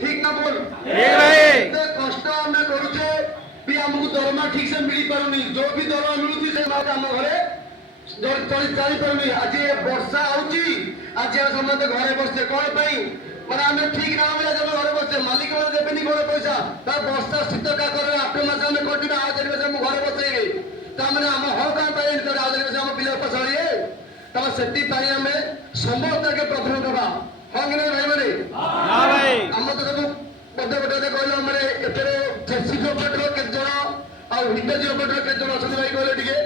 ठीक ना बोल कष्ट आम करुचे भी आमको दरमा ठीक से मिल पारुनी जो भी दरमा मिलुची से आम घरे चली पारुनी आज वर्षा आउची आज समस्त घरे बसते कौन पाई মানে আমি ঠিক না মিলে যাবে ঘরে বসে মালিক মানে দেবেনি ঘরে পয়সা তার বস্তা শীত কাকরে আপনি মাসে আমি কন্টিনিউ আজ দিবসে আমি ঘরে বসেইবি তা মানে ଆମ হক কাম পাই তো আজ দিবসে ଆମ ପିଲା ପଛାଳିଏ ତମ ସେତି ପାଇଁ ଆମେ ସମସ୍ତকে ପ୍ରଥମ ଦେବା ହଁ କି ନାହିଁ ଭାଇ ମାନେ ହଁ ଭାଇ ଆମ ତ ସବୁ ପଦେ ପଦେ କହିଲେ ମାନେ ଏଥିରେ ଜେସିବି ଅପରେଟର କେତେ ଜଣ ଆଉ ହିଟେଜି ଅପରେଟର କେତେ ଜଣ ଅଛନ୍ତି ଭାଇ କହିଲେ ଟିକେ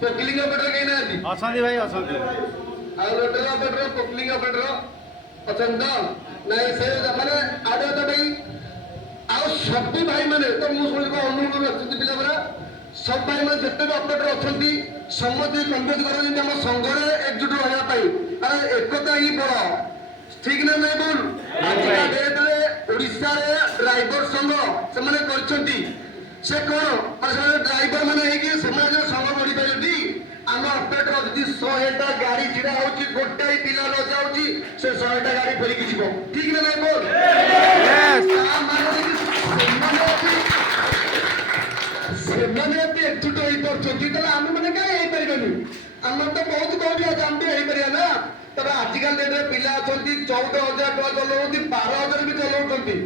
पोकलिंग ऑपरेटर कहीं ना असंदी भाई असंदी और रोटर ऑपरेटर पोकलिंग ऑपरेटर पसंद नहीं से माने आडे तो भाई आ सब भाई माने तो मु सुन को अनुरोध रखती पिला बरा सब भाई माने जत्ते भी ऑपरेटर अछंती सम्मति कन्वेंस करो जे हम संघरे एकजुट होया पाई अरे एकता ही बड़ ठीक ना नहीं बोल आज का डेट रे ओडिसा रे ड्राइवर संघ से माने करछंती से कोन पर ड्राइवर माने है कि समाज संघ बड़ी पाइती आम ऑपरेटर यदि 100टा गाड़ी छिड़ा होची गोटे पिला न जाउची से 100टा गाड़ी फेरिकी जीवो ठीक ना नहीं बोल यस सेमाने भी एकजुट होई परछंती तले हम माने काहे हेई परिबनी हम तो बहुत कोठी आज हम भी हेई परिया ना तबे आजकल डेट रे पिला अछंती 14000 टका चलौती 12000 भी चलौछंती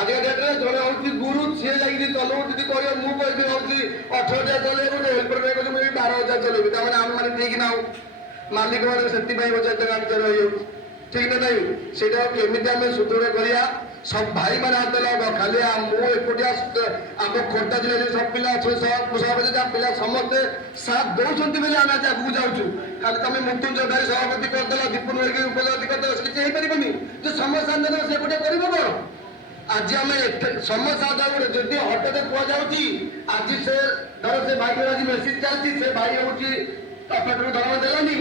आज का डेट रे जणे होची गुरु छे जाई चलौ जदी कहयो मु कहबी होची 18000 चलेबो हेल्पर रे कहबी 12000 चलेबी त माने हम माने ठीक ना मालिक माने सेति भाई बचा त काम चलो ठीक ना नहीं सेटा केमिति हम सुदृढ़ करिया सब भाई माने हाथ लगा खाली मु एकोटिया आम खोर्धा जिले सब पिला अच्छे सब सभापति पिला समस्ते साथ दौरान बोले आम आज आगे जाऊँ खाली तुम मृत्युंजय भाई सभापति करदेल दीपुन भाई उपसभापति करदेल से किसी पारे जो समस्या आंदोलन से गोटे कर आज आम समस्या आंदोलन जदि हठात कहुच्छी आज से धर से भाई आज मेसेज चलती से भाई हूँ ऑपरेटर दरमा देलानी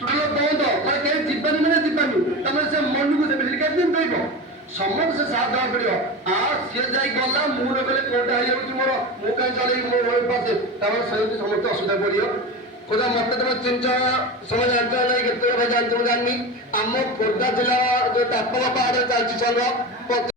टोटल बंद मैं कहीं जीवानी मैंने जीवानी तुम से मन को से केते दिन कह समस्त से साथ देवा पड़ो आ सी जा गला मुझे कहले कोटा हो मोर मु कहीं चल मोर पासे समस्त असुविधा पड़ो खोजा मत तुम चिंच समय जानते नहीं केत भाई जानते जाननी आम खोर्धा जिला जो टापा पहाड़ चलती चल